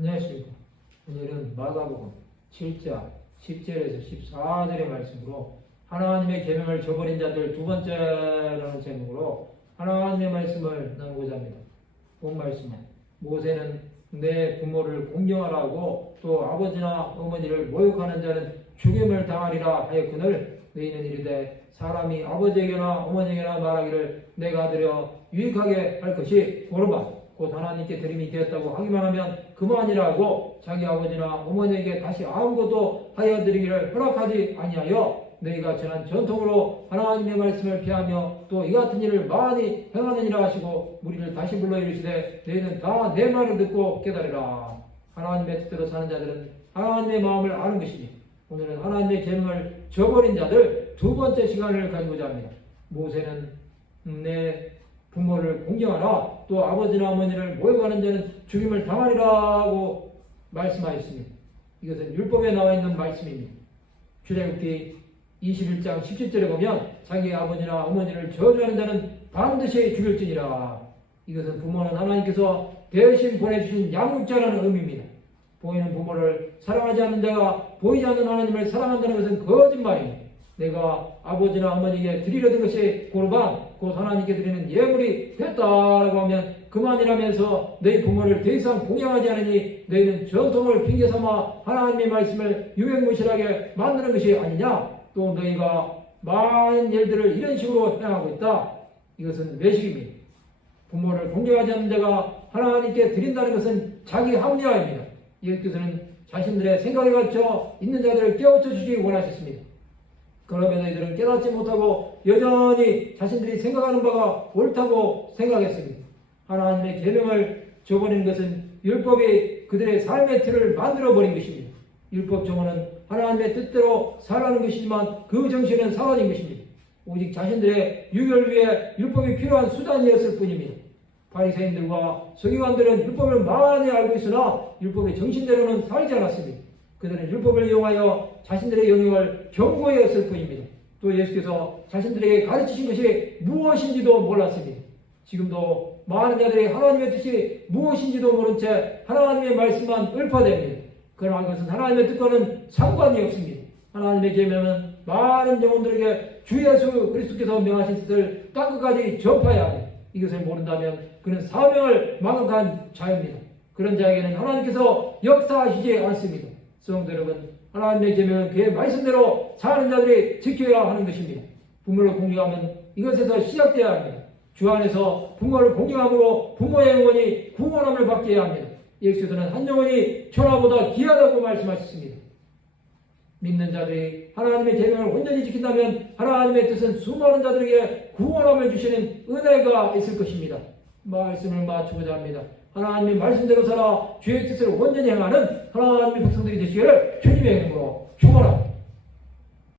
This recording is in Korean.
안녕하십니까. 오늘은 마가복음 7장 10절에서 14절의 말씀으로 하나님의 계명을 저버린 자들 두 번째라는 제목으로 하나님의 말씀을 나누고자 합니다. 본 말씀은 모세는 내 부모를 공경하라고 또 아버지나 어머니를 모욕하는 자는 죽임을 당하리라 하였거늘 너희는 이르되 사람이 아버지에게나 어머니에게나 말하기를 내가 드려 유익하게 할 것이 오르바 곧 하나님께 드림이 되었다고 하기만 하면 그만이라고 자기 아버지나 어머니에게 다시 아무것도 하여 드리기를 허락하지 아니하여 너희가 지난 전통으로 하나님의 말씀을 피하며 또 이 같은 일을 많이 행하느니라 하시고 무리를 다시 불러 이르시되 너희는 다 내 말을 듣고 깨달으라. 하나님의 뜻대로 사는 자들은 하나님의 마음을 아는 것이니 오늘은 하나님의 계명을 저버린 자들 두 번째 시간을 가지고자 합니다. 모세는 내 부모를 공경하라 또 아버지나 어머니를 모욕하는 자는 죽임을 당하리라고 말씀하였습니다. 이것은 율법에 나와 있는 말씀입니다. 출애굽기 21장 17절에 보면 자기 아버지나 어머니를 저주하는 자는 반드시 죽일지니라. 이것은 부모는 하나님께서 대신 보내주신 양육자라는 의미입니다. 보이는 부모를 사랑하지 않는 자가 보이지 않는 하나님을 사랑한다는 것은 거짓말입니다. 내가 아버지나 어머니에게 드리려던 것이 고르반 곧 하나님께 드리는 예물이 됐다라고 하면 그만이라면서 너희 부모를 더 이상 공양하지 않으니 너희는 전통을 핑계삼아 하나님의 말씀을 유명무실하게 만드는 것이 아니냐. 또 너희가 많은 일들을 이런 식으로 행하고 있다. 이것은 외식입니다. 부모를 공경하지 않는 자가 하나님께 드린다는 것은 자기 합리화입니다. 예수께서는 자신들의 생각에 갇혀 있는 자들을 깨우쳐 주시기 원하셨습니다. 그러면 너희들은 깨닫지 못하고 여전히 자신들이 생각하는 바가 옳다고 생각했습니다. 하나님의 계명을 저버리는 것은 율법이 그들의 삶의 틀을 만들어버린 것입니다. 율법 정언은 하나님의 뜻대로 살아가는 것이지만 그 정신은 사라진 것입니다. 오직 자신들의 유교를 위해 율법이 필요한 수단이었을 뿐입니다. 바리새인들과 서기관들은 율법을 많이 알고 있으나 율법의 정신대로는 살지 않았습니다. 그들은 율법을 이용하여 자신들의 영역을 경고하였을 뿐입니다. 또 예수께서 자신들에게 가르치신 것이 무엇인지도 몰랐습니다. 지금도 많은 자들이 하나님의 뜻이 무엇인지도 모른 채 하나님의 말씀만 읊어댑니다. 그러나 그것은 하나님의 뜻과는 상관이 없습니다. 하나님의 계명은 많은 영혼들에게 주 예수 그리스도께서 명하신 뜻을 땅끝까지 전파해야 합니다. 이것을 모른다면 그는 사명을 망각한 자입니다. 그런 자에게는 하나님께서 역사하시지 않습니다. 성도 여러분, 하나님의 계명은 그의 말씀대로 사는 자들이 지켜야 하는 것입니다. 부모를 공경하면 이것에서 시작되어야 합니다. 주 안에서 부모를 공경함으로 부모의 영혼이 구원함을 받게 해야 합니다. 예수께서는 한 영혼이 천하보다 귀하다고 말씀하셨습니다. 믿는 자들이 하나님의 계명을 온전히 지킨다면 하나님의 뜻은 수많은 자들에게 구원함을 주시는 은혜가 있을 것입니다. 말씀을 마치고자 합니다. 하나님의 말씀대로 살아 주의 뜻을 온전히 행하는 하나님의 백성들이 되시기를 주님의 이름으로 축원합니다.